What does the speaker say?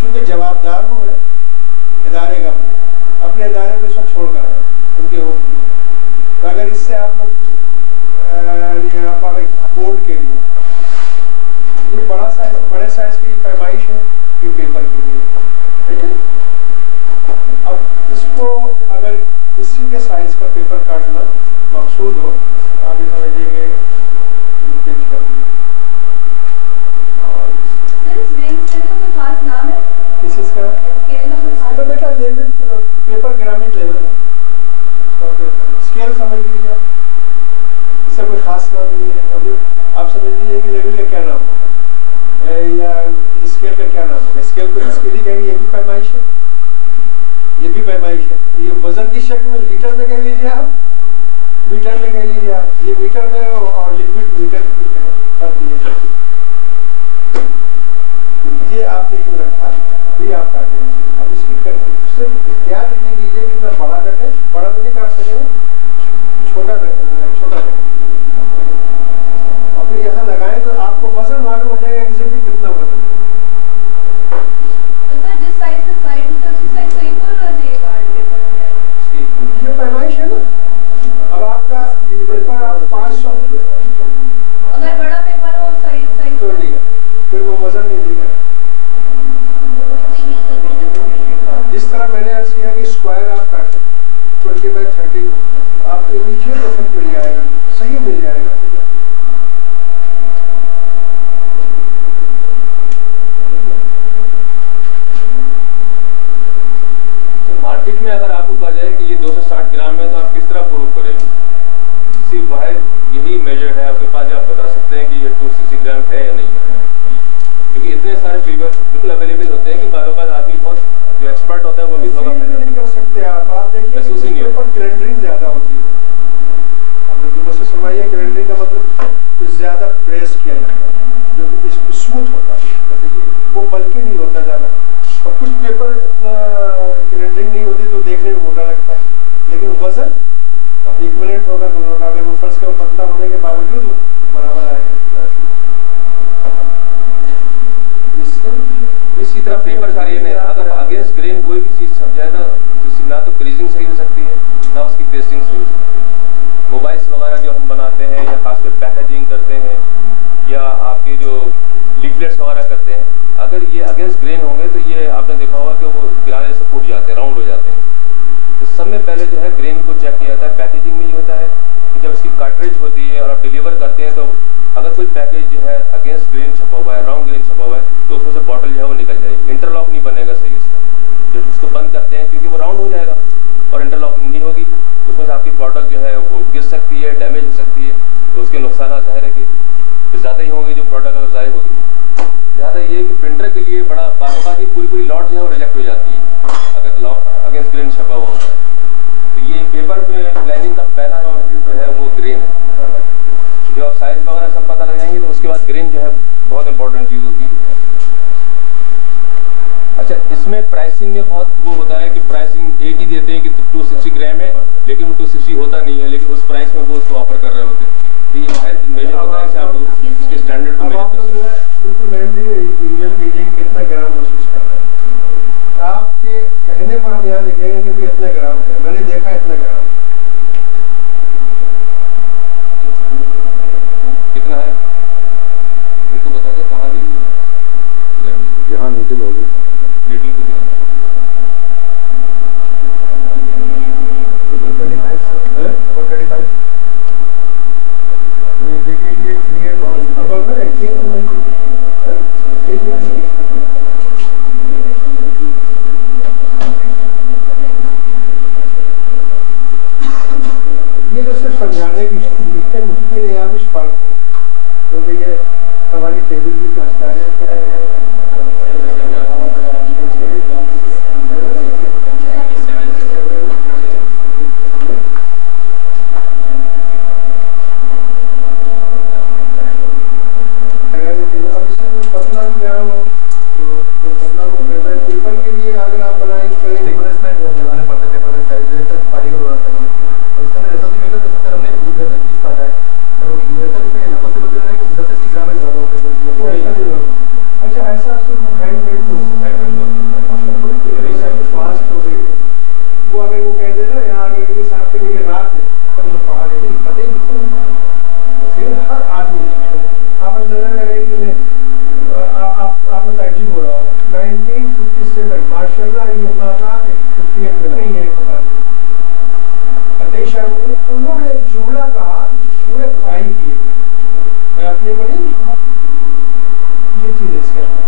चूँकि जवाबदार हूँ मैं इदारे का, अपने इदारे में इसको छोड़ कर आया हूँ उनके वो। तो अगर इससे आप लोग आप बोर्ड के लिए ये बड़े साइज की पैमाइश है ये पेपर के लिए, ठीक है। अब इसको अगर इसी के साइज का पेपर काटना मकसूद हो तो आप ये समझिए कि पिंच कर दिए। किस इसका तो बेटा लेवल पेपर ग्रामीण लेवल है, स्केल समझ लीजिए, इससे कोई खास नाम नहीं है। अभी आप समझ लीजिए कि लेवल का क्या नाम होगा या स्केल का क्या नाम होगा। स्केल को स्केल ही कहेंगे, ये भी पैमाइश है, ये भी पैमाइश है। ये वजन की शक्ल में लीटर में कह लीजिए आप, मीटर में कह लीजिए आप, ये मीटर में और लिक्विड मीटर फर्क ये है। ये आपने यूँ रखा, भी आप काटें। अब इसकी सिर्फ ध्यान रखने कीजिए कि इतना बड़ा कटे, बड़ा तो नहीं काट सकेंगे, छोटा कटे। और फिर यहाँ लगाएं तो आपको वजन मालूम हो जाएगा कि भी कितना वजन है। तो सर जिस साइज से साइड होता है उसी साइज का इक्वल होना चाहिए कार्ड पेपर में। ये पैमाइश है ना। अब आपका पेपर आप 500 अगर बड़ा पेपर हो साइज तो नहीं है, फिर वो वजन नहीं देगा। जिस तरह मैंने अर्ज किया कि स्क्वायर आप काटें 20/30 को, आपको इमीडिएट इफेक्ट मिल जाएगा, सही मिल जाएगा। तो मार्केट में अगर आपको कहा जाए कि ये 260 ग्राम है तो आप किस तरह प्रूव करेंगे? सिर्फ वह यही मेजर है आपके पास, आप बता सकते हैं कि ये 260 ग्राम है या नहीं है, क्योंकि इतने सारे पेपर बिल्कुल अवेलेबल होते हैं कि बालों का आदमी बहुत जो एक्सपर्ट होता है वो भी धोखा नहीं कर सकते आप देखिए पेपर ग्राइंडरिंग ज़्यादा होती है। आपने जो मुझसे सुनवाइए, ग्राइंडरिंग का मतलब कुछ ज़्यादा प्रेस किया जाता है जो कि स्मूथ होता है, तो देखिए वो बल्कि नहीं होता ज़्यादा। और कुछ पेपर इतना ग्राइंडरिंग नहीं होती तो देखने में मोटा लगता है, लेकिन वजन इक्विवेलेंट होगा दोनों का। अगर वो फर्श का पतला होने के बावजूद बराबर आएगा। इसी तरह पेपर ग्रेन है, अगर अगेंस्ट ग्रेन कोई भी चीज़ छप जाए ना तो ना तो क्रीजिंग सही हो सकती है ना उसकी पेस्टिंग सही हो सकती है। मोबाइल्स वगैरह जो हम बनाते हैं या खासकर पैकेजिंग करते हैं या आपके जो लीफलेट्स वगैरह करते हैं, अगर ये अगेंस्ट ग्रेन होंगे तो ये आपने देखा होगा कि वो किनारे से फूट जाते हैं, राउंड हो जाते हैं। तो सब में पहले जो है ग्रेन को चेक किया जाता है। पैकेजिंग में ये होता है कि जब इसकी कार्ट्रिज होती है और आप डिलीवर करते हैं तो अगर कोई पैकेज जो है अगेंस्ट ग्रेन छपा हुआ है, रॉन्ग ग्रेन छपा हुआ है, तो उसमें से बॉटल जो है वो निकल जाएगी। इंटरलॉक नहीं बनेगा सही इसका। जब उसको बंद करते हैं क्योंकि वो राउंड हो जाएगा और इंटरलॉकिंग नहीं होगी तो उसमें से आपकी बॉटल जो है वो गिर सकती है, डैमेज हो सकती है, तो उसके नुकसान ज़ाहिर है कि फिर ज़्यादा ही होंगे जो प्रोडक्ट अगर ज़ाहिर होगी। लिहाजा ये है कि प्रिंटर के लिए बड़ा बाक़ायदा की पूरी लॉट जो है वो रिजेक्ट हो जाती है अगर अगेंस्ट ग्रेन छपा हुआ होता है। तो ये पेपर में प्लानिंग का पहला जो है वो ग्रेन है। जो आप साइज वगैरह सब पता लग जाएंगे तो उसके बाद ग्रेन जो है बहुत इंपॉर्टेंट चीज़ होती है। अच्छा, इसमें प्राइसिंग में बहुत वो होता है कि प्राइसिंग एक ही देते हैं कि 260 ग्राम है, लेकिन वो 260 होता नहीं है, लेकिन उस प्राइस में वो उसको ऑफर कर रहे होते हैं। तो ये वाहिद मेजर होता है कि आप उसके स्टैंडर्ड को मेजर कर सकते हैं। बिल्कुल मैडम जी यूजुअल कीजिए कि कितना ग्राम महसूस कर रहे हैं। आपके कहने पर हम यहाँ लिखेंगे कि भी इतने ग्राम है, मैंने देखा इतना ग्राम कितना है इनको बता दें। कहाँ दीजिए यहाँ नीडल होगी, नीडल को दिया 35 देखिए ये 3 अब अगर 18 चीज़ है स्केल में।